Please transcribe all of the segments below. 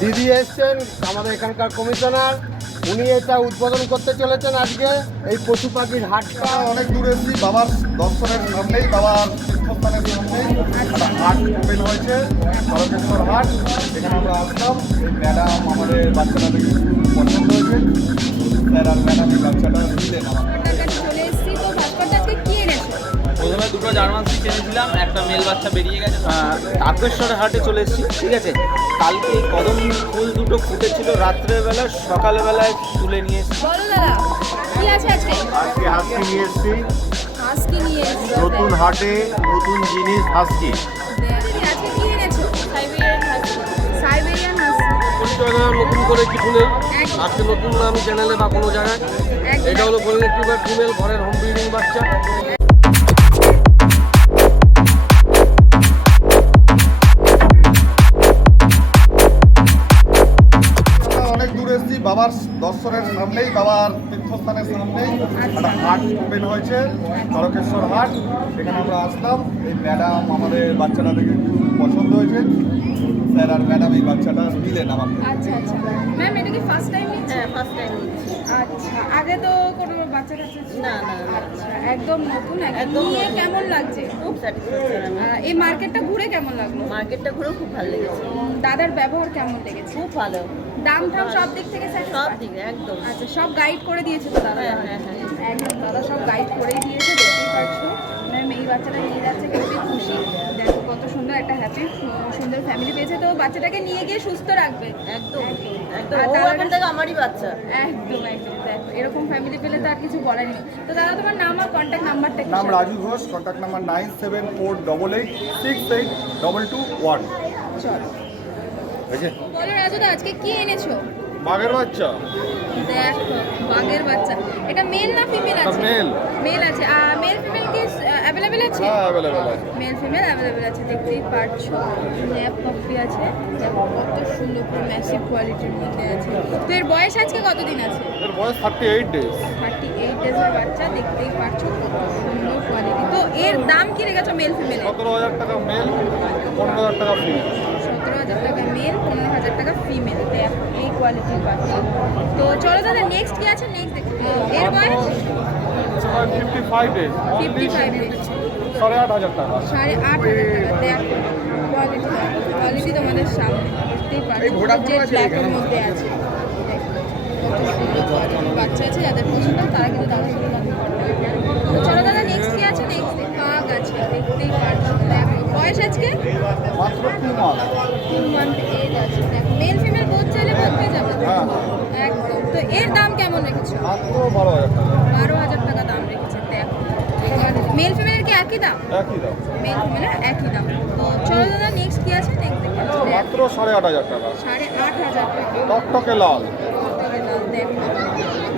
দিদি এসছেন আমাদের এখানকার কমিশনার, উনি এটা উদ্বোধন করতে চলেছেন আজকে এই পশু পাখির হাটটা। অনেক দূরে এসেছি, বাবার দর্শনের সামনেই, বাবার তীর্থস্থানের সামনেই একটা হাট ওপেন হয়েছে, তারকেশ্বর হাট। এখানে আমরা আসলাম, এই ম্যাডাম আমাদের বাচ্চাটাকে পছন্দ হয়েছে, স্যার আর ম্যাডাম এই বাচ্চাটা দিলেন আমাকে। আপনার কাছে চলে এসেছি, তো ভাস্করটা আজকে কি এনেছো? প্রথমে দুটো জার্মান শিখ এনেছিলাম, একটা মেল বাচ্চা বেরিয়ে গেছে। তারকেশ্বরের হাটে চলে এসেছি, ঠিক আছে। কালকে এই কদম ফুল দুটো ফুটেছিল রাত্রের বেলা, সকালবেলায় তুলে নিয়ে এসেছি। বলো দাদা, কি আছে আজকে? আজকে হাসকি নিয়ে এসেছি, হাস্কি নিয়ে এসেছো। নতুন হাটে নতুন জিনিস হাসকি। দিদি আজকে কি এনেছো? Siberian husky. Siberian husky. নতুন করে কিছু নেই একদম। আজকে, নতুন নাম চ্যানেলে বা কোনো জায়গায়। একদম। এটা হলো গোল্ডেন রিট্রিভার ফিমেল, ঘরের হোম ব্রিডিং বাচ্চা। অনেক দূরে এসেছি, বাবার দর্শনের সামনেই, বাবার তীর্থস্থানের সামনেই একটা হাট ওপেন হয়েছে, তারকেশ্বর হাট। এখানে আমরা আসলাম, এই ম্যাডাম আমাদের বাচ্চাটাকে পছন্দ হয়েছে, স্যার আর ম্যাডাম এই বাচ্চাটা দিলেন আমাকে। আচ্ছা আচ্ছা ম্যাম, এটা কি ফার্স্ট টাইম নিচ্ছেন? হ্যাঁ, ফার্স্ট টাইম নিচ্ছি। আচ্ছা, আগে তো কোনো বাচ্চা কাচ্চা ছিল? না, না, না, আচ্ছা, একদম নতুন। একদম একদম নিয়ে নতুন। কেমন লাগছে? খুব স্যাটিসফ্যাকশন আমি। এই মার্কেটটা ঘুরে কেমন লাগলো? মার্কেটটা ঘুরেও খুব ভালো লেগেছে। দাদার ব্যবহার কেমন লেগেছে? খুব ভালো। দাম ঠাম সব দিক থেকে সব satisfied? দিকে একদম। আচ্ছা, সব গাইড করে দিয়েছে তো দাদা? হ্যাঁ, হ্যাঁ, হ্যাঁ। একদম, দাদা সব গাইড করেই দিয়েছে, দেখতেই পাচ্ছো। ম্যাম এই বাচ্চাটা নিয়ে যাচ্ছে, খুবই খুশি। দেখো কত সুন্দর একটা হ্যাপি সুন্দর ফ্যামিলি পেয়েছে, তো বাচ্চাটাকে নিয়ে গিয়ে সুস্থ রাখবে। একদম একদম। আর ও দাদার এখন থেকে আমারই বাচ্চা। একদম একদম, দেখো এরকম ফ্যামিলি পেলে তো আর কিছু বলার নেই। তো দাদা তোমার নাম আর কন্ট্যাক্ট নাম্বারটা কি? নাম রাজু ঘোষ, কন্ট্যাক্ট নাম্বার 9748868221। চলো। ঠিক আছে, বলো রাজুদা, আজকে কি এনেছো? বাঘের বাচ্চা। দেখো বাঘের বাচ্চা, এটা মেল না ফিমেল আছে? মেল। মেল আছে। মেল ফিমেল কি অ্যাভেলেবেল আছে? হ্যাঁ, অ্যাভেলেবেল আছে। মেল ফিমেল অ্যাভেলেবেল আছে, দেখতেই পারছো। ল্যাব কপি আছে, দেখো কত সুন্দর পুরো ম্যাসিভ কোয়ালিটির মধ্যে আছে। তো এর বয়স আজকে কতদিন আছে? এর বয়স 38 ডেজ। 38 ডেজের বাচ্চা, দেখতেই পারছো কত সুন্দর কোয়ালিটি। তো এর দাম কি রেখেছো মেল ফিমেলের? 17,000 টাকা মেল, 15,000 টাকা ফিমেল। 17,000 টাকা মেল, 15,000 টাকা ফিমেল। দেখো এই কোয়ালিটির বাচ্চা। তো চলো দাদা, নেক্সট কি আছে? নেক্সট দেখো। এর বয়স 55 ডেজ, 55 ডেজ, 8,500 টাকা। 8,500 টাকা। দেখো কোয়ালিটি, কোয়ালিটি তোমাদের সামনে দেখতেই পাচ্ছো, যে ব্ল্যাকের মধ্যে আছে। দেখো কত সুন্দর কোয়ালিটির বাচ্চা আছে, যাদের পছন্দ তারা কিন্তু তাদের সাথে কন্ট্যাক্ট করবে। তো চলো দাদা, নেক্সট কি আছে? নেক্সট কাক আছে, দেখতেই পাচ্ছো। দেখো বয়স আজকে মাত্র 2 মাস। 2 মান্থ এজ আছে। দেখো মেল ফিমেল বোধ চাইলে বোধ পেয়ে যাবে তো? হ্যাঁ। একদম। তো এর দাম কেমন রেখেছো? মাত্র 12,000 টাকা। 12,000 টাকা দাম রেখেছে। দেখো মেল ফিমেলের কি একই দাম? একই দাম। মেল ফিমেলের একই দাম। তো চলো দাদা, নেক্সট কি আছে? নেক্সট দেখতে পাচ্ছি। মাত্র 8,500 টাকা। 8,500 টাকা। টকটকে লাল। দেখো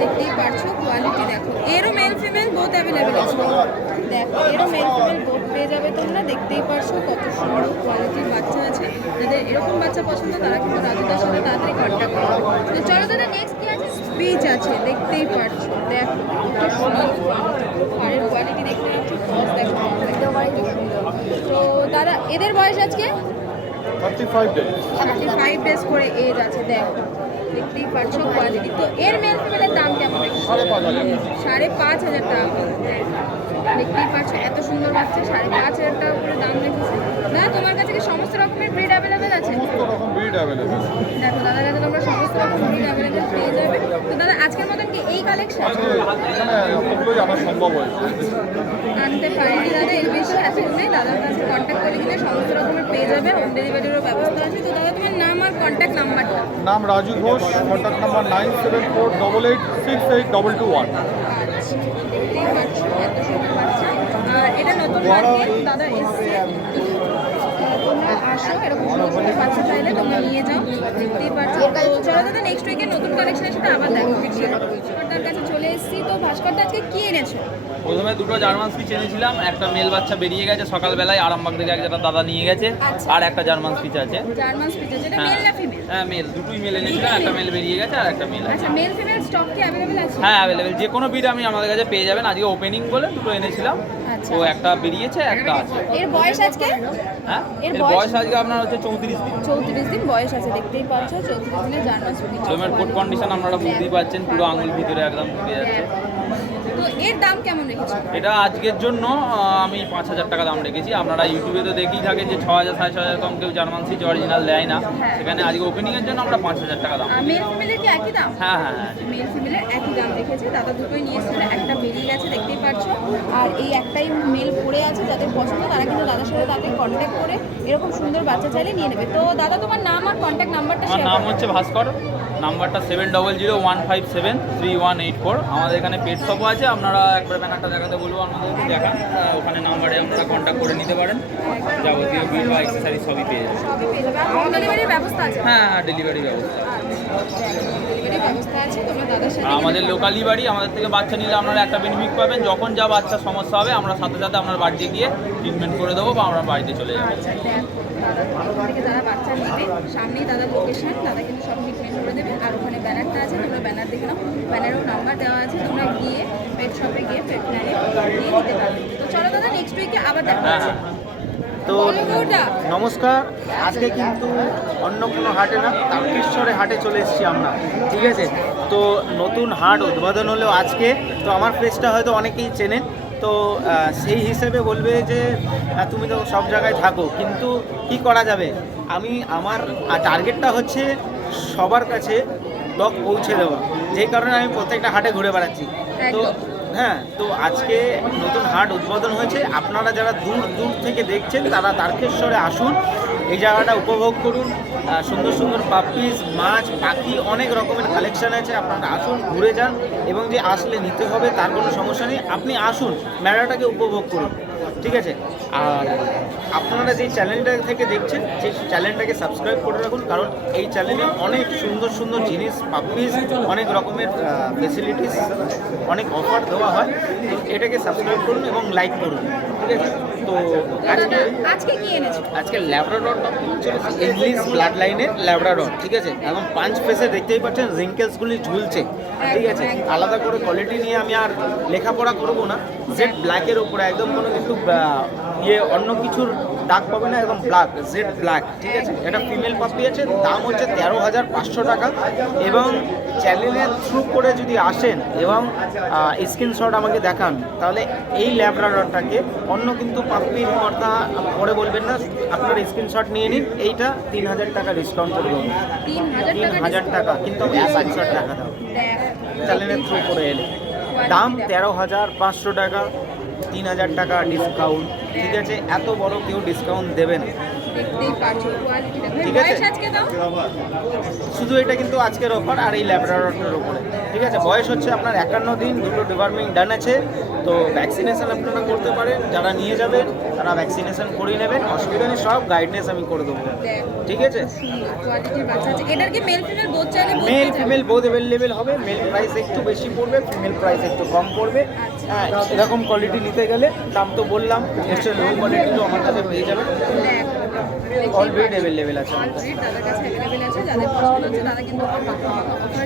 দেখতেই পারছো কোয়ালিটি, দেখো এরও মেল ফিমেল বোথ অ্যাভেলেবেল আছে। দেখো এরও মেল ফিমেল বোথ পেয়ে যাবে তোমরা, দেখতেই পারছো কত সুন্দর কোয়ালিটির বাচ্চা আছে। যাদের এরকম বাচ্চা পছন্দ তারা কিন্তু রাজুদার সাথে তাড়াতাড়ি কন্ট্যাক্ট করবে। তো চলো দাদা, নেক্সট কি আছে? স্পিচ আছে, দেখতেই পারছো। দেখো কত সুন্দর আর এর কোয়ালিটি দেখতে পাচ্ছ, ক্রস দেখো একদম অনেক সুন্দর। তো দাদা এদের বয়স আজকে 35 ডেজ। 35 ডেজ করে এজ আছে। দেখো দেখতেই পাচ্ছ কোয়ালিটি। তো এর মেল ফিমেলের দাম কেমন? 5,500। 5,500 টাকা করে। দেখতেই পাচ্ছ এত সুন্দর বাচ্চা, 5,500 টাকা করে দাম রেখেছে। না তোমার কাছে কি সমস্ত রকমের ব্রিড অ্যাভেলেবেল আছে? সমস্ত রকম ব্রিড অ্যাভেলেবেল। দেখো দাদার কাছে তোমরা সমস্ত রকম ব্রিড অ্যাভেলেবেল পেয়ে যাবে। তো দাদা আজকের মতন কি এই কালেকশন এখানে এতগুলোই আনা সম্ভব হয়েছে। আনতে পারিনি দাদা, এর বেশি এতগুলোই দাদার কাছে কন্ট্যাক্ট করে দিলে সমস্ত রকমের পেয়ে যাবে। হোম ডেলিভারিরও ব্যবস্থা আছে। তো দাদা তোমার নাম আর কন্ট্যাক্ট নাম্বারটা? নাম রাজু ঘোষ, কন্ট্যাক্ট নাম্বার 9748868221। আচ্ছা, দেখতেই পাচ্ছ এত সুন্দর বাচ্চা। আর এটা নতুন মার্কেট, দাদা এসছে। তোমরা আসো, এরকম সুন্দর সুন্দর বাচ্চা চাইলে তোমরা নিয়ে যাও, দেখতেই পাচ্ছ। তো চলো দাদা, নেক্সট উইকে নতুন কালেকশনের সাথে আবার দেখো। ভাস্করদার কাছে চলে এসেছি। তো ভাস্করদা আজকে কি এনেছো? প্রথমে দুটো জার্মান স্পিচ এনেছিলাম, একটা মেল বাচ্চা বেরিয়ে গেছে সকালবেলায়, আরামবাগ থেকে একটা দাদা নিয়ে গেছে। আচ্ছা। আর একটা জার্মান স্পিচ আছে। জার্মান স্পিচ আছে, এটা হ্যাঁ মেল না ফিমেল? হ্যাঁ মেল, দুটোই মেল এনেছিলাম, একটা মেল বেরিয়ে গেছে আর একটা মেল আছে। আচ্ছা, মেল ফিমেল স্টক কি অ্যাভেলেবেল আছে? হ্যাঁ অ্যাভেলেবেল, যে কোনো বিট আমি আমাদের কাছে পেয়ে যাবেন। আজকে ওপেনিং বলে দুটো এনেছিলাম, আচ্ছা। তো একটা বেরিয়েছে, একটা আছে। এর বয়স আজকে হ্যাঁ, এর এর বয়স? বয়স আজকে আপনার হচ্ছে 34 দিন। 34 দিন বয়স আছে, দেখতেই পাচ্ছ 34 দিনের জার্মান স্পিচ। জমের কোট কন্ডিশন আপনারা বুঝতেই পারছেন, পুরো আঙুল ভিতরে একদম ঢুকে যাচ্ছে। তো এর দাম কেমন রেখেছো? এটা আজকের জন্য আমি 5,000 টাকা দাম রেখেছি। আপনারা ইউটিউবে তো দেখেই থাকেন যে 6,000 6,500 কম কেউ জার্মান সিচ অরিজিনাল দেয় না, সেখানে আজকে ওপেনিংয়ের জন্য আমরা 5,000 টাকা দাম। মেল ফিমেলের কি একই দাম? হ্যাঁ হ্যাঁ হ্যাঁ। মেল ফিমেলের একই দাম রেখেছে। দাদা দুটোই নিয়ে এসেছিল, একটা বেরিয়ে গেছে দেখতেই পাচ্ছ, আর এই একটাই মেল পড়ে আছে। যাদের পছন্দ তারা কিন্তু দাদার সাথে তাদের কন্ট্যাক্ট করে এরকম সুন্দর বাচ্চা চাইলে নিয়ে নেবে। তো দাদা তোমার নাম আর কন্ট্যাক্ট নাম্বারটা আমার শেয়ার নাম করো। হচ্ছে ভাস্কর, নাম্বারটা 7001573184। আমাদের এখানে পেট শপও আছে, আপনারা একবার ব্যানারটা দেখাতে বলবো, আমাদেরকে দেখান। ওখানে নাম্বারে আপনারা কন্ট্যাক্ট করে নিতে পারেন, যাবতীয় বিল বা অ্যাক্সেসরিজ সবই পেয়ে যাবেন। সবই পেয়ে যাবে। আর হোম ডেলিভারির ব্যবস্থা আছে? হ্যাঁ হ্যাঁ, ডেলিভারি ব্যবস্থা। ডেলিভারি ব্যবস্থা আছে, তোমরা দাদার সাথে আর আমাদের লোকালি বাড়ি, আমাদের থেকে বাচ্চা নিলে আপনারা একটা বেনিফিট পাবেন, যখন যা বাচ্চার সমস্যা হবে আমরা সাথে সাথে আপনার বাড়িতে গিয়ে ট্রিটমেন্ট করে দেবো বা আমরা বাড়িতে চলে যাবো। আচ্ছা দেখো, দাদা এখান থেকে যারা বাচ্চা নেবে, সামনেই দাদার লোকেশন, দাদা কিন্তু সব ট্রিটমেন্ট করে দেবে। আর ওখানে ব্যানারটা আছে, তোমরা ব্যানার দেখে নাও, ব্যানারেও নাম্বার দেওয়া আছে, তোমরা গিয়ে পেট শপে গিয়ে পেট প্ল্যানে দিয়ে নিতে পারবে। তো চলো দাদা, নেক্সট উইকে আবার দেখা হ্যাঁ হচ্ছে। হ্যাঁ। তো বলো গৌরদা। নমস্কার, আজকে কিন্তু অন্য কোনো হাটে না, তারকেশ্বরে হাটে চলে এসেছি আমরা, ঠিক আছে। তো নতুন হাট উদ্বোধন হলেও আজকে, তো আমার ফেসটা হয়তো অনেকেই চেনেন, তো সেই হিসেবে বলবে যে তুমি তো সব জায়গায় থাকো, কিন্তু কি করা যাবে, আমি আমার টার্গেটটা হচ্ছে সবার কাছে ব্লগ পৌঁছে দেওয়া, যেই কারণে আমি প্রত্যেকটা হাটে ঘুরে বেড়াচ্ছি। তো হ্যাঁ, তো আজকে নতুন হাট উদ্বোধন হয়েছে। আপনারা যারা দূর দূর থেকে দেখছেন তারা তারকেশ্বরে আসুন, এই জায়গাটা উপভোগ করুন। সুন্দর সুন্দর পাপিস, মাছ, পাখি, অনেক রকমের কালেকশন আছে। আপনারা আসুন, ঘুরে যান, এবং যে আসলে নিতে হবে তার কোনো সমস্যা নেই, আপনি আসুন, মেলাটাকে উপভোগ করুন, ঠিক আছে। আর আপনারা যে চ্যানেলটা থেকে দেখছেন সেই চ্যানেলটাকে সাবস্ক্রাইব করে রাখুন, কারণ এই চ্যানেলে অনেক সুন্দর সুন্দর জিনিস, পাপিস, অনেক রকমের ফেসিলিটিস, অনেক অফার দেওয়া হয়। তো এটাকে সাবস্ক্রাইব করুন এবং লাইক করুন, ঠিক আছে। তো আজকে কি এনেছো? আজকে ল্যাব্রাডরটা চলেছে, ইংলিশ ব্লাড লাইনের ল্যাব্রাডর, ঠিক আছে। এখন পাঁচ ফেসে দেখতেই পাচ্ছেন রিঙ্কেলসগুলি ঝুলছে, ঠিক আছে। আলাদা করে কোয়ালিটি নিয়ে আমি আর লেখাপড়া করবো না। জেড ব্ল্যাকের উপরে একদম কোনো কিন্তু অন্য কিছুর দাগ পাবে না, একদম ব্ল্যাক, জেড ব্ল্যাক, ঠিক আছে। এটা ফিমেল পাপি আছে, দাম হচ্ছে 13,500 টাকা। এবং চ্যানেলের থ্রু করে যদি আসেন এবং স্ক্রিনশট আমাকে দেখান, তাহলে এই ল্যাব্রাডরটাকে, অন্য কিন্তু পাপ্পির কথা পরে বলবেন না, আপনার স্ক্রিনশট নিয়ে নিন, এইটা 3,000 টাকা ডিসকাউন্ট করে দেবো। 3,000 টাকা, কিন্তু স্ক্রিনশট দেখা দাও চ্যানেলের থ্রু করে এলে। দাম 13,500 টাকা, 3,000 টাকা ডিসকাউন্ট, ঠিক আছে। এত বড় কেউ ডিসকাউন্ট দেবে না, দেখতেই পাচ্ছো কোয়ালিটিটা। ঠিক আছে। বয়স আজকে দাও? শুধু এটা কিন্তু আজকের অফার, আর এই ল্যাব্রাডরটার উপরে, ঠিক আছে। বয়স হচ্ছে আপনার 51 দিন, দুটো ডিওয়ার্মিং ডান আছে। তো ভ্যাকসিনেশন আপনারা করতে পারেন, যারা নিয়ে যাবেন তারা ভ্যাকসিনেশন করিয়ে নেবেন, অসুবিধা নেই, সব গাইডনেস আমি করে দেবো, ঠিক আছে। সুন্দর কোয়ালিটির বাচ্চা আছে। এটার কি মেল ফিমেল বোথ চাইলে both মেল পেয়ে যাবে? ফিমেল বোথ অ্যাভেলেবেল হবে। মেল প্রাইস একটু বেশি পড়বে, ফিমেল প্রাইস একটু কম পড়বে। হ্যাঁ, এরকম কোয়ালিটি নিতে গেলে দাম তো বললাম, এক্সট্রা লো কোয়ালিটিও আমার কাছে পেয়ে যাবেন। অল ব্রিড অ্যাভেলেবেল আছে আমার কাছে। দাদার কাছে অ্যাভেলেবেল আছে, যাদের পছন্দ হচ্ছে দাদা কিন্তু অফার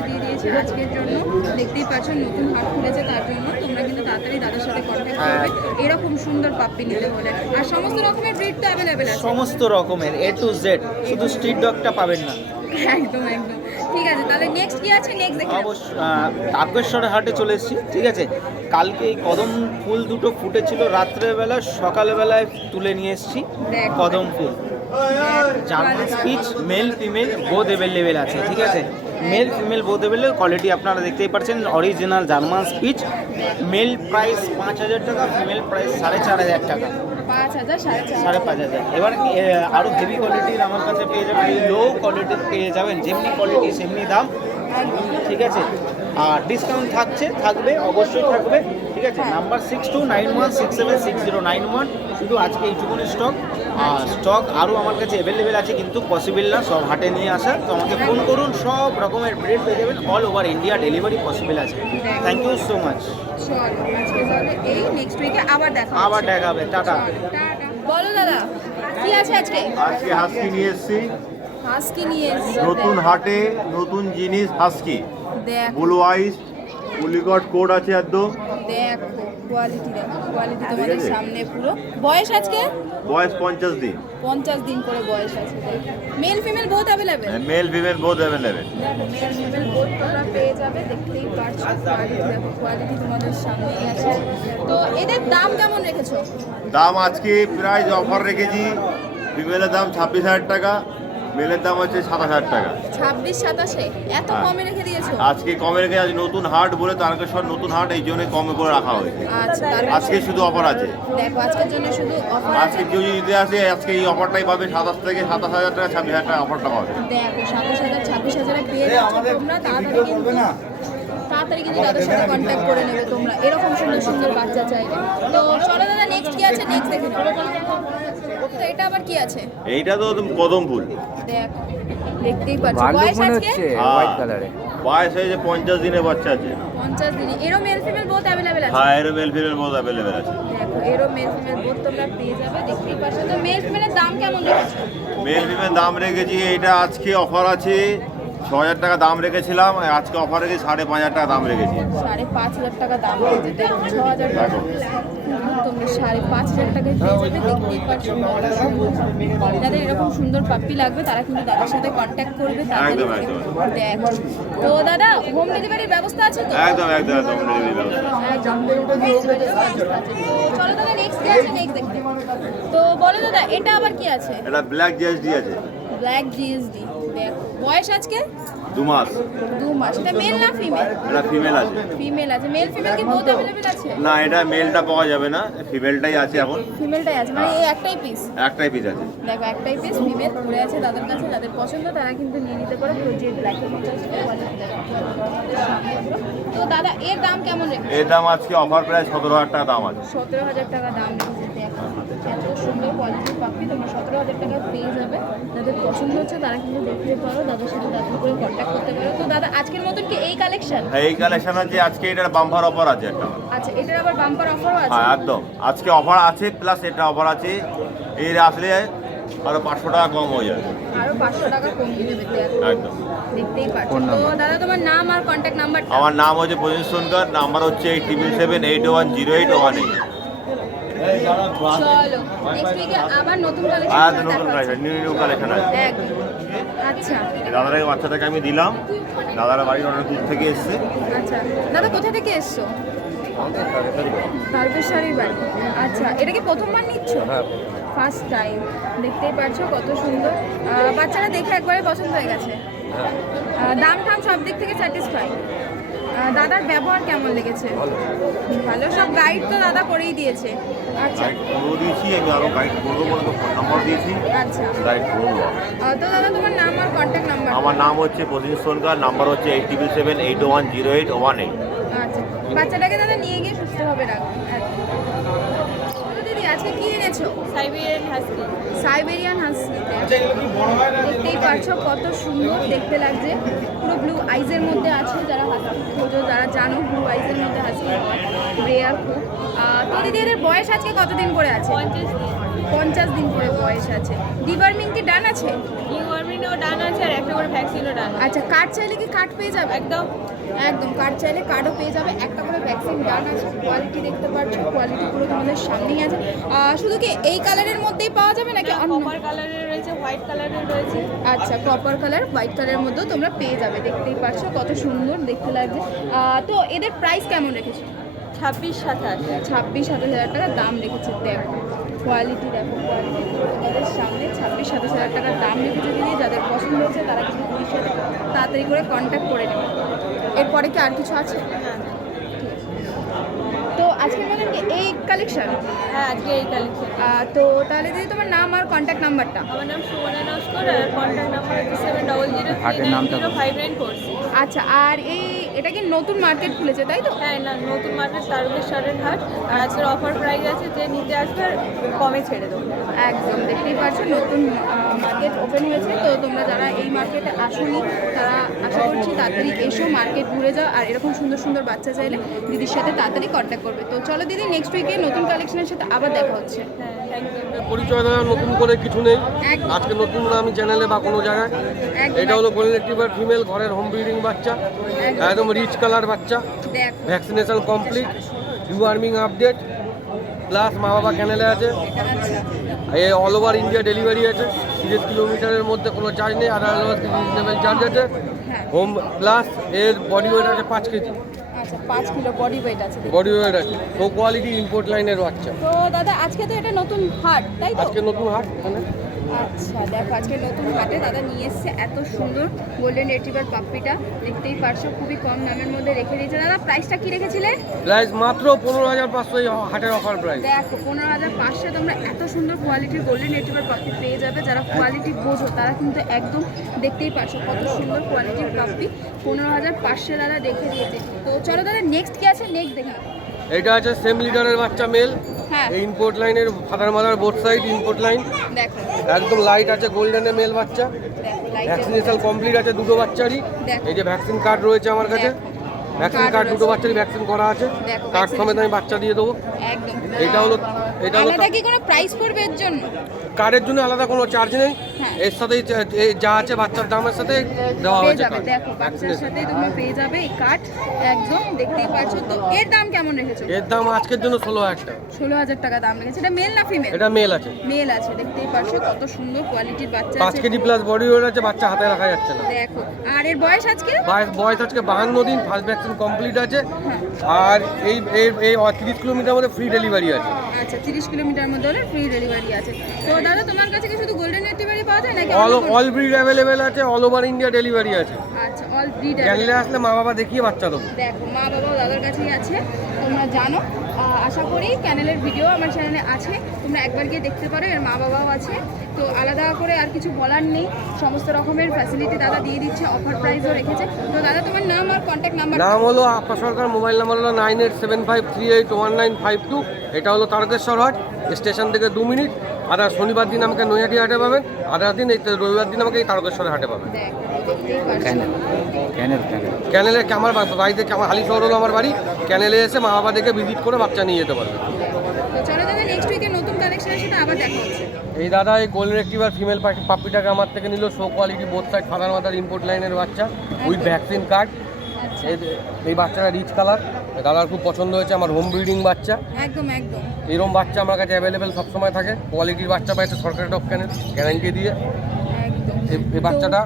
দিয়ে দিয়েছে আজকের জন্য। দেখতেই পাচ্ছ নতুন হাট খুলেছে, তার জন্য তোমরা কিন্তু তাড়াতাড়ি দাদার সাথে কন্ট্যাক্ট করবে এরকম সুন্দর পাপ্পি নিতে হলে। আর সমস্ত রকমের ব্রিড তো অ্যাভেলেবেল আছে, সমস্ত রকমের A to Z, শুধু স্ট্রিট ডগটা পাবেন না। একদম একদম। ঠিক আছে, তাহলে নেক্সট কি আছে? নেক্সট দেখে নেবো। অবশ্যই তারকেশ্বরের হাটে চলে এসেছি, ঠিক আছে। কালকে এই কদম ফুল দুটো ফুটেছিল রাত্রেবেলা, সকালবেলায় তুলে নিয়ে এসেছি কদম ফুল। German speech male female both available আছে, ঠিক আছে। Male female both available. Quality আপনারা দেখতেই পাচ্ছেন, original German speech. Male price 5,000 টাকা, ফিমেল প্রাইস 4,500 টাকা, 5,000 4,500। 5,500। এবার আরও হেভি কোয়ালিটির আমার কাছে পেয়ে যাবেন, এই লো কোয়ালিটির পেয়ে যাবেন, যেমনি কোয়ালিটি সেমনি দাম, ঠিক আছে। আর ডিসকাউন্ট থাকবে, অবশ্যই থাকবে, ঠিক আছে। নাম্বার 6291676091। শুধু আজকে এইটুকুনি স্টক, আর স্টক আরও আমার কাছে অ্যাভেলেবেল আছে, কিন্তু পসিবল না সব হাটে নিয়ে আসা। তো আমাকে ফোন করুন, সব রকমের ব্রিড পেয়ে যাবেন, all over India delivery possible আছে। Thank you so much. চলো আজকে তাহলে এই নেক্সট উইকে আবার দেখা হচ্ছে। আবার দেখা হবে, টাটা। টাটা। বলো দাদা কি আছে আজকে? আজকে হাস্কি নিয়ে এসেছি, হাস্কি নিয়ে এসেছি। নতুন হাটে নতুন জিনিস হাস্কি, দেখ ব্লু আইস, পুলিকট কোড আছে একদম, দেখো কোয়ালিটি তোমাদের সামনে পুরো। বয়স আজকে বয়স 50 দিন। 50 দিন করে বয়স আছে। Male female both available. Mail female both available. দেখো মেল ফিমেল বোথ তোমরা পেয়ে যাবে, দেখতেই পারছো কোয়ালিটি তোমাদের সামনেই আছে। তো এদের দাম কেমন রেখেছো? দাম আজকে প্রাইস অফার রেখেছি। ফিমেলের দাম 26,000 টাকা, মেলের দাম হচ্ছে 27,000 টাকা। 26-27 এত কমে রেখে দিয়েছো? আজকে কমে রেখে আজ নতুন হাট বলে তারকেশ্বর নতুন হাট, এই জন্য কমে করে রাখা হয়েছে। আচ্ছা আজকে শুধু অফার আছে। দেখো আজকের জন্য শুধু অফার আছে। আজকে কেউ যদি নিতে আসে আজকে এই অফারটাই পাবে, 27 থেকে 27,000 টাকা, 26,000 টাকা অফারটা পাবে। দেখো 27,000-26,000 পেয়ে যাচ্ছ তোমরা। তাড়াতাড়ি কিন্তু তাদের সাথে কন্ট্যাক্ট করে নেবে তোমরা এরকম সুন্দর সুন্দর বাচ্চা চাইলে। তো চলো দাদা নেক্সট কি আছে নেক্সট দেখে নেবো। তো এটা আবার কি আছে? এইটা তো কদম ফুল। দেখো দেখতেই পাচ্ছ। বয়স আজকে হোয়াইট কালারে বয়স হয়েছে 50 দিনের বাচ্চা আছে। 50 দিনে। এরো মেল ফিমেল বোথ অ্যাভেলেবেল আছে? হ্যাঁ, এর মেল ফিমেল বোথ অ্যাভেলেবেল আছে। দেখো এরো মেল ফিমেল বোথ তোমরা পেয়ে যাবে, দেখতেই পাচ্ছ। তো মেল ফিমেলের দাম কেমন রেখেছো? মেল ফিমেল দাম রেখেছি, এইটা আজকে অফার আছে 6,000 টাকা দাম রেখেছিলাম, আজকে অফার রেখেছি 5,500 টাকা দাম রেখেছি। 5,500 টাকা দাম রেখেছে। দেখো 6,000 টাকা তোমরা 5,500 টাকায় পেয়ে যাবে, দেখতেই পাচ্ছ। যাদের এরকম সুন্দর পাপ্পি লাগবে তারা কিন্তু দাদার সাথে কন্ট্যাক্ট করবে। একদম একদম দেখো তো দাদা হোম ডেলিভারির ব্যবস্থা আছে তো? একদম একদম একদম delivery ব্যবস্থা। একদম delivery র ব্যবস্থা আছে। তো চলো দাদা নেক্সট কি আছে নেক্সট দেখতে। তো বলো দাদা এটা আবার কি আছে? এটা ব্ল্যাক জিএসডি আছে। Black GSD. দেখো বয়স আজকে 2 মাস। 2 মাস। এটা মেল না ফিমেল? এটা ফিমেল আছে। ফিমেল আছে। মেল ফিমেল কি বোথ অ্যাভেলেবল আছে? না, এটা মেলটা পাওয়া যাবে না, ফিমেলটাই আছে এখন। ফিমেলটাই আছে মানে এই একটাই পিস? একটাই পিস আছে। দেখো একটাই পিস ফিমেল পড়ে আছে দাদার কাছে। যাদের পছন্দ তারা কিন্তু নিয়ে নিতে পারে। যে ব্ল্যাকের মধ্যে আছে তো দাদা এর দাম কেমন রেখেছে? এর দাম আজকে অফার প্রায় 17,000 টাকা দাম আছে। 17,000 টাকা দাম রেখেছে। দেখো এত সুন্দর কোয়ালিটির পাখি তোমরা 17,000 টাকা পেয়ে যাবে। যাদের পছন্দ হচ্ছে তারা কিন্তু দেখতে পারো, দাদার সাথে দেখা করে কন্ট্যাক্ট করতে পারো। তো দাদা আজকের মতন কি এই কালেকশন? হ্যাঁ, এই কালেকশন আছে আজকে, এটার বাম্পার অফার আছে একটা। আচ্ছা এটার আবার বাম্পার অফারও আছে? হ্যাঁ একদম, আজকে অফার আছে প্লাস এটা অফার আছে। এর আসলে আরো 500 টাকা কম হয়ে যাবে। আরো 500 টাকা কম দিয়ে দেবে। একদম, দেখতেই পাচ্ছ। তো দাদা তোমার নাম আর কন্ট্যাক্ট নাম্বার? আমার নাম হচ্ছে প্রজিত সোনকার, নাম্বার হচ্ছে 8778100818। চলো নেক্সট উইকে আবার নতুন কালেকশন। আর নতুন কালেকশন, নিউ কালেকশন আছে। একদম। আচ্ছা এই দাদার বাচ্চাটাকে আমি দিলাম, দাদার বাড়ি অনেক দূর থেকে এসছে। আচ্ছা দাদা কোথা থেকে এসছো? তারকেশ্বরী বাড়ি। আচ্ছা এটা কি প্রথমবার নিচ্ছ? First time. দেখতেই পাচ্ছো কত সুন্দর বাচ্চারা, দেখে একবারে পছন্দ হয়ে গেছে। দাম টাম সব দিক থেকে স্যাটিসফাই। দাদার ব্যবহার কেমন লেগেছে? ভালো। সব গাইড তো দাদা করেই দিয়েছে? আচ্ছা গাইড করে দিয়েছি আমি, আরো গাইড করবো বলে তো ফোন নাম্বার দিয়েছি, আচ্ছা গাইড করবো। তো দাদা তোমার নাম আর কন্ট্যাক্ট নাম্বার? আমার নাম হচ্ছে প্রজিত সোনকার, নাম্বার হচ্ছে 8778100818। আচ্ছা বাচ্চাটাকে দাদা নিয়ে গিয়ে সুস্থভাবে রাখবেন। দিদি আজকে কি এনেছো? Siberian husky. Siberian husky. দেখতেই পাচ্ছো কত সুন্দর দেখতে লাগছে। পুরো ব্লু আইজের মধ্যে আছে। যারা হাস্কি খোঁজো, যারা জানো ব্লু আইজের মধ্যে হাস্কি রেয়ার খুব। তো দিদি এদের বয়স আজকে কতদিন করে আছে? 50 দিন করে বয়স আছে। ডিওয়ার্মিং কি ডান আছে? ডিওয়ার্মিংও ডান আছে আর একটা করে ভ্যাকসিনও ডান। আচ্ছা কার্ড চাইলে কি কার্ড পেয়ে যাবে? একদম একদম কার্ড চাইলে কার্ডও পেয়ে যাবে। একটা করে ভ্যাকসিন ডান আছে। কোয়ালিটি দেখতে পাচ্ছ, কোয়ালিটি পুরো তোমাদের সামনেই আছে। শুধু কি এই কালারের মধ্যেই পাওয়া যাবে নাকি অন্য? কপার কালারের রয়েছে, হোয়াইট কালারের রয়েছে। আচ্ছা কপার কালার হোয়াইট কালারের মধ্যেও তোমরা পেয়ে যাবে। দেখতেই পাচ্ছ কত সুন্দর দেখতে লাগছে। তো এদের প্রাইস কেমন রেখেছো? 26-27। 26-27 টাকা দাম রেখেছে। দেখো কোয়ালিটি, দেখো কোয়ালিটি তোমাদের সামনে 26-27 টাকার দাম রেখেছে দিদি। যাদের পছন্দ হচ্ছে তারা কিন্তু দিদির সাথে তাড়াতাড়ি করে কন্ট্যাক্ট করে নেবে। এরপরে কি আর কিছু আছে? তো আজকের মতন কি এই কালেকশন? হ্যাঁ আজকে এই কালেকশন। তো তাহলে দিদি তোমার নাম আর কন্ট্যাক্ট নাম্বারটা? আমার নাম সুমনা নস্কর আর কন্ট্যাক্ট নাম্বার হচ্ছে 7003905946। আচ্ছা আর এটা কি নতুন মার্কেট খুলেছে তাই তো? হ্যাঁ না, নতুন মার্কেট তারকেশ্বরের হাট। আর আজকের অফার প্রাইস আছে, যে নিতে আসবে কমে ছেড়ে দেবো। একদম দেখতেই পাচ্ছ নতুন মার্কেট ওপেন হয়েছে। তো তোমরা যারা এই মার্কেটে আসোনি তারা আশা করছি তাড়াতাড়ি এসো, মার্কেট ঘুরে যাও। আর এরকম সুন্দর সুন্দর বাচ্চা চাইলে দিদির সাথে তাড়াতাড়ি কন্ট্যাক্ট করবে। তো চলো দিদি নেক্সট উইকে নতুন কালেকশনের সাথে আবার দেখা হচ্ছে। হ্যাঁ থ্যাংক ইউ। পরিচয় দেওয়ার নতুন করে কিছু নেই একদম। আজকে, নতুন না আমি চ্যানেলে বা কোনো জায়গায়। একদম। এটা হলো গোল্ডেন রিট্রিভার ফিমেল, ঘরের হোম ব্রিডিং বাচ্চা, একদম রিচ কালার বাচ্চা, দেখ vaccination complete, deworming update, plus মা বাবা ক্যানেলে আছে। এই অল ওভার ইন্ডিয়া ডেলিভারি আছে, 30 কিলোমিটারের মধ্যে কোনো চার্জ নেই, আদারওয়াইজ রিজনেবল চার্জ আছে। হ্যাঁ হোম প্লাস এর বডি ওয়েট আছে 5 কেজি, আচ্ছা 5 কিলো বডি ওয়েট আছে। বডি ওয়েট আছে, লো কোয়ালিটি ইম্পোর্ট লাইনের বাচ্চা। তো দাদা আজকে তো এটা নতুন হাট তাই তো? আজকে নতুন হাট এখানে। আচ্ছা দেখো আজকে নতুন হাটে দাদা নিয়ে এসছে এত সুন্দর গোল্ডেন রিট্রিভার পাপ্পিটা, দেখতেই পারছো খুবই কম দামের মধ্যে রেখে দিয়েছে। দাদা প্রাইসটা কি রেখেছিলে? প্রাইস মাত্র 15,500, এই হাটের অফার প্রাইস। দেখো 15,500 তোমরা এত সুন্দর কোয়ালিটির গোল্ডেন রিট্রিভার পাপ্পি পেয়ে যাবে। যারা কোয়ালিটি বোঝো তারা কিন্তু একদম দেখতেই পারছো কত সুন্দর কোয়ালিটির পাপ্পি 15,500 দাদা রেখে দিয়েছে। তো চলো দাদা নেক্সট কি আছে নেক্সট দেখে নাও। এটা আছে সেম লিটারের বাচ্চা মেল, হ্যাঁ এই ইম্পোর্ট লাইনের father mother both side import line, দেখো একদম লাইট আছে গোল্ডেনের মেল বাচ্চা। দেখো লাইট ভ্যাকসিনেশন কমপ্লিট আছে দুটো বাচ্চারই। দেখো। এই যে ভ্যাকসিন কার্ড রয়েছে আমার কাছে, ভ্যাকসিন কার্ড দুটো রয়েছে। বাচ্চারই ভ্যাকসিন করা আছে, দেখো, কার্ড সমেত আমি বাচ্চা দিয়ে দেবো। একদম। এটা হলো আলাদা কি কোনো প্রাইস পড়বে এর জন্য? কার্ডের জন্য আলাদা কোনো চার্জ নেই, হ্যাঁ। এর সাথেই যা আছে বাচ্চার দামের সাথে দেওয়া পেয়ে হয়েছে যাবে। কার্ড। দেখো বাচ্চার সাথে তুমি পেয়ে যাবে এই কার্ড, একদম দেখতেই পাচ্ছ। তো এর দাম কেমন রেখেছো? এর দাম আজকের জন্য 16,000 টাকা। 16,000 টাকা দাম রেখেছে। এটা মেল না ফিমেল? এটা মেল আছে, মেল আছে, দেখতেই পাচ্ছ কত সুন্দর কোয়ালিটির বাচ্চা 5 আছে। কেজি প্লাস বডি ওয়েট আছে, বাচ্চা হাতে রাখা যাচ্ছে না। দেখো আর এর বয়স আজকে? বয়স আজকে 52 দিন, ফার্স্ট ভ্যাকসিন কমপ্লিট আছে। হ্যাঁ। আর এই এই 30 কিলোমিটার মধ্যে ফ্রি ডেলিভারি আছে। আচ্ছা 30 কিলোমিটার মধ্যে হলে ফ্রি ডেলিভারি আছে। তো দাদা তোমার কাছে কি শুধু গোল্ডেন রিট্রিভারই পাওয়া যায় নাকি অল ব্রিড অ্যাভেলেবেল আছে, অল ওভার ইন্ডিয়া ডেলিভারি আছে। আচ্ছা অল ব্রিড ক্যানেলে আসলে মা বাবা দেখিয়ে বাচ্চা দেবো। দেখো মা বাবাও দাদার কাছেই আছে, তোমরা জানো। আশা করি চ্যানেলের ভিডিও আমার চ্যানেলে আছে, তোমরা একবার গিয়ে দেখতে পারো। এর মা বাবাও আছে, তো আলাদা করে আর কিছু বলার নেই। সমস্ত রকমের ফ্যাসিলিটি দাদা দিয়ে দিচ্ছে, অফার প্রাইসও রেখেছে। তো দাদা তোমার নাম আর কন্ট্যাক্ট নাম্বার? নাম হলো আপা সরকার, মোবাইল নাম্বার হলো 9875381952। এটা হলো তারকেশ্বর হাট, স্টেশন থেকে 2 মিনিট। আদার শনিবার দিন আমাকে নৈহাটি হাটে পাবেন, আদার দিন এই রবিবার দিন আমাকে এই তারকেশ্বরের হাটে পাবেন। দেখো দেখতেই পাচ্ছ। ক্যানেলে আমার বাড়িতে আমার হালি শহর হলো আমার বাড়ি, ক্যানেলে এসে মা বাবা দেখে ভিজিট করে বাচ্চা নিয়ে যেতে পারবে। তো চলো দাদা নেক্সট উইকে নতুন কালেকশনের সাথে আবার দেখা হচ্ছে। এই দাদা এই গোল্ডেন রিট্রিভার ফিমেল পাপ্পিটাকে আমার থেকে নিল, show quality both side father mother import লাইনের বাচ্চা উইথ ভ্যাকসিন কার্ড। এই বাচ্চাটা রিচ কালার, দাদার খুব পছন্দ হয়েছে, আমার হোম ব্রিডিং বাচ্চা। একদম একদম এরকম বাচ্চা আমার কাছে অ্যাভেলেবেল সবসময় থাকে, কোয়ালিটির বাচ্চা পাইছে সরকারি ডগ গ্যারান্টি দিয়ে। একদম। এই বাচ্চাটা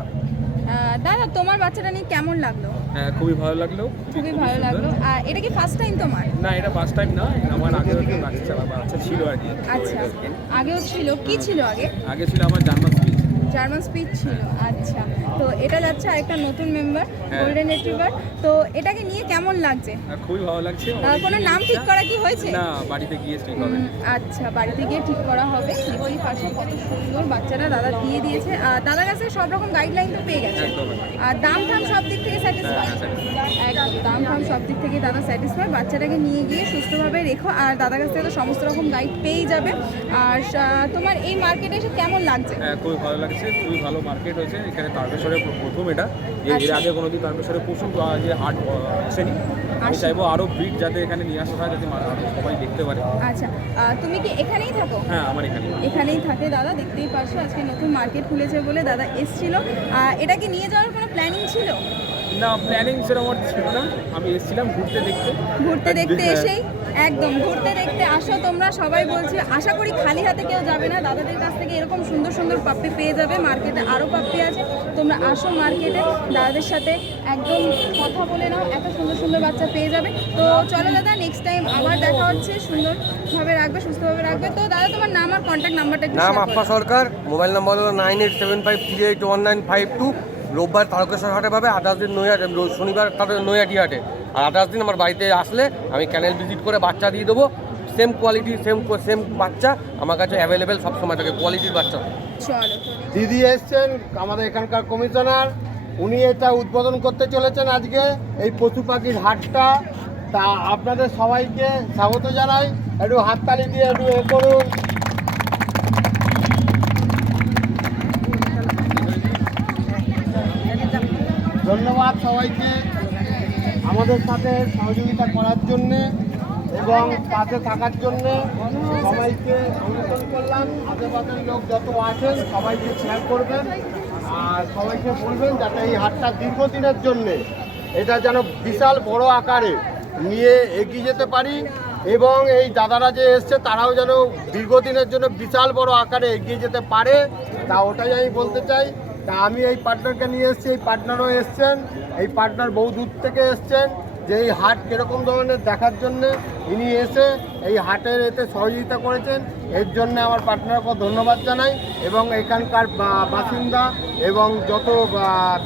দাদা তোমার বাচ্চাটা নিয়ে কেমন লাগলো? হ্যাঁ খুবই ভালো লাগলো। খুবই ভালো লাগলো। আর এটা কি ফার্স্ট টাইম তোমার? না এটা ফার্স্ট টাইম না, আমার আগেও একটা বাচ্চা ছিল আর কি। আচ্ছা আগেও ছিল? কি ছিল আগে? আগে ছিল আমার জার্মান স্পিচ। জার্মান স্পিচ ছিল, আচ্ছা। তো এটা যাচ্ছে আরেকটা নতুন মেম্বার হ্যাঁ। Golden retriever. তো এটাকে নিয়ে কেমন লাগছে? খুবই ভালো লাগছে। কোনো নাম ঠিক করা কি হয়েছে? না বাড়িতে গিয়ে ঠিক হবে। আচ্ছা বাড়িতে গিয়ে ঠিক করা হবে। দেখতেই পাচ্ছ কত সুন্দর বাচ্চারা দাদা দিয়ে দিয়েছে। আর দাদার কাছে সব রকম গাইডলাইন তো পেয়ে গেছে। একদম। আর দাম ঠাম সব দিক থেকে স্যাটিসফাই? একদম দাম ঠাম সব দিক থেকে দাদা স্যাটিসফাই। বাচ্চাটাকে নিয়ে গিয়ে সুস্থভাবে রেখো, আর দাদার কাছ থেকে তো সমস্ত রকম গাইড পেয়েই যাবে। আর তোমার এই মার্কেটে এসে কেমন লাগছে? হ্যাঁ খুবই ভালো লাগছে, খুবই ভালো মার্কেট হয়েছে এখানে। তারকেশ্বরে প্রথম এটা, এর আগে কোনোদিন তারকেশ্বরে প্রচুর যে হাট আসেনি। আমি চাইবো আরও ব্রিড যাতে এখানে নিয়ে আসা হয়, যাতে আরও সবাই দেখতে পারে। আচ্ছা তুমি কি এখানেই থাকো? হ্যাঁ আমার এখানে। এখানেই থাকে দাদা, দেখতেই পারছো আজকে নতুন মার্কেট খুলেছে বলে দাদা এসেছিল। এটাকে নিয়ে যাওয়ার কোনো প্ল্যানিং ছিল? না প্ল্যানিং সেরকম আমার ছিল না, আমি এসেছিলাম ঘুরতে দেখতে। ঘুরতে দেখতে এসেই একদম ঘুরতে দেখতে আসো তোমরা সবাই। বলছি আশা করি খালি হাতে কেউ যাবে না, দাদাদের কাছ থেকে এরকম সুন্দর সুন্দর পাপ্পি পেয়ে যাবে। মার্কেটে আরও পাপ্পি আছে, তোমরা আসো মার্কেটে, দাদাদের সাথে একদম কথা বলে নাও, এত সুন্দর সুন্দর বাচ্চা পেয়ে যাবে। তো চলো দাদা নেক্সট টাইম আবার দেখা হচ্ছে। সুন্দরভাবে রাখবে, সুস্থভাবে রাখবে। তো দাদা তোমার নাম আর কন্ট্যাক্ট নাম্বারটা একটু নাম share আপা করো। সরকার, মোবাইল নাম্বার হলো 9875381952। রোববার তারকেশ্বর হাটে পাবে, আদার্স দিন নৈহাটি, শনিবার তাদের নৈহাটি হাটে। আর আদার্স দিন আমার বাড়িতে আসলে আমি ক্যানেল ভিজিট করে বাচ্চা দিয়ে দেবো। সেম কোয়ালিটি সেম বাচ্চা আমার কাছে অ্যাভেলেবেল সবসময় থাকে, কোয়ালিটির বাচ্চা। চলো দিদি এসছেন আমাদের এখানকার কমিশনার, উনি এটা উদ্বোধন করতে চলেছেন আজকে এই পশু পাখির হাটটা। তা আপনাদের সবাইকে স্বাগত জানাই, একটু হাততালি দিয়ে একটু এ করুন। ধন্যবাদ সবাইকে আমাদের সাথে সহযোগিতা করার জন্যে এবং পাশে থাকার জন্যে। সবাইকে অনুরোধ করলাম, আশেপাশের লোক যত আছেন সবাইকে শেয়ার করবেন, আর সবাইকে বলবেন যাতে এই হাটটা দীর্ঘদিনের জন্যে এটা যেন বিশাল বড় আকারে নিয়ে এগিয়ে যেতে পারি। এবং এই দাদারা যে এসছে তারাও যেন দীর্ঘদিনের জন্য বিশাল বড় আকারে এগিয়ে যেতে পারে, তা ওটাই আমি বলতে চাই। তা আমি এই পার্টনারকে নিয়ে এসেছি, এই পার্টনারও এসছেন, এই পার্টনার বহু দূর থেকে এসছেন যে এই হাট কীরকম ধরনের দেখার জন্যে ইনি এসে এই হাটের এতে সহযোগিতা করেছেন। এর জন্য আমার পার্টনারকে ধন্যবাদ জানাই এবং এখানকার বাসিন্দা এবং যত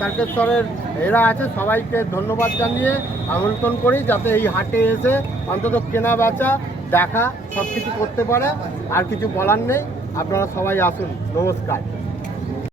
তারকেশ্বরের এরা আছে সবাইকে ধন্যবাদ জানিয়ে আমন্ত্রণ করি যাতে এই হাটে এসে অন্তত কেনা বেচা দেখা সব কিছু করতে পারে। আর কিছু বলার নেই, আপনারা সবাই আসুন। নমস্কার।